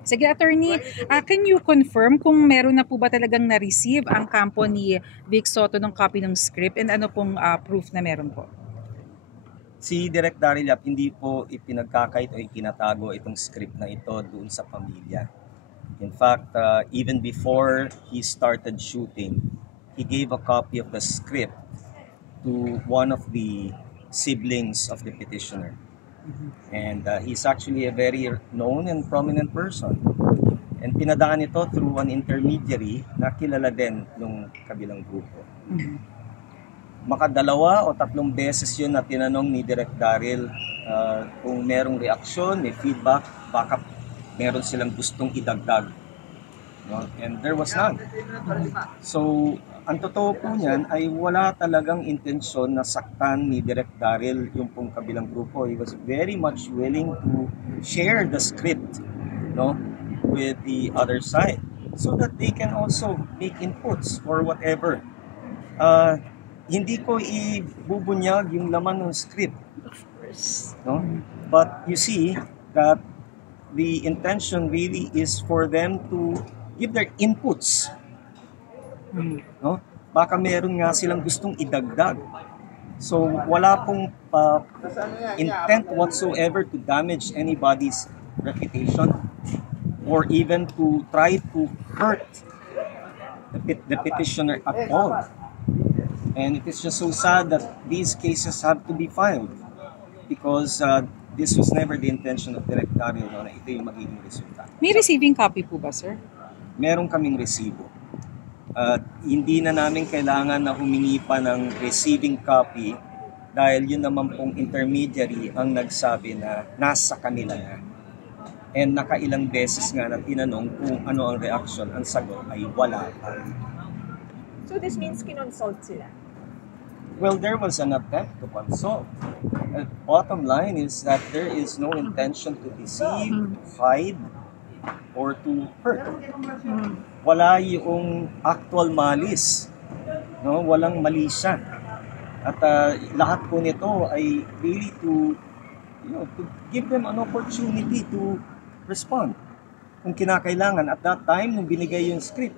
Sige, attorney, can you confirm kung meron na po ba talagang na-receive ang kampo ni Vic Soto ng copy ng script and ano pong proof na meron po? Si Direk Daryl Yap hindi po ipinagkakait o itinatago itong script na ito doon sa pamilya. In fact, even before he started shooting, he gave a copy of the script to one of the siblings of the petitioner. And he's actually a very known and prominent person. And pinadaan ito through an intermediary na kilala din ng kabilang grupo. Makadalawa o tatlong beses yun na tinanong ni Direk Daryl kung merong reaksyon, may feedback, baka meron silang gustong idagdag. No? And there was none. So, ang totoo po niyan ay wala talagang intensyon na saktan ni Direk Daryl yung pong kabilang grupo. He was very much willing to share the script, no, with the other side so that they can also make inputs or whatever. Hindi ko ibubunyag yung laman ng script. Of course. No? But you see that the intention really is for them to give their inputs. No? Baka meron nga silang gustong idagdag. So wala pong intent whatsoever to damage anybody's reputation or even to try to hurt the petitioner at all. And it is just so sad that these cases have to be filed because this was never the intention of Direk Daryl na ito yung magiging resulta. May receiving copy po ba, sir? Meron kaming resibo. Hindi na namin kailangan na humingi pa ng receiving copy dahil yun naman pong intermediary ang nagsabi na nasa kanila na. And nakailang beses nga na tinanong kung ano ang reaction, ang sagot ay wala pa. So this means kinonsult sila? Well, there was an attempt to consult. Bottom line is that there is no intention to deceive, to hide, or to hurt. Wala yung actual malice. No? Walang mali siya. At lahat po nito ay really to give them an opportunity to respond. Kung kinakailangan, at that time, nung binigay yung script,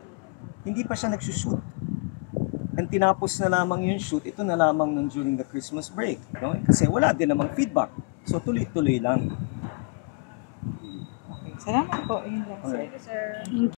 hindi pa siya nagsushoot. And tinapos na lamang yung shoot, ito na lamang nung during the Christmas break. No? Kasi wala din namang feedback. So tuloy-tuloy lang. Okay. Salamat po. Ayun lang, sir. Sir.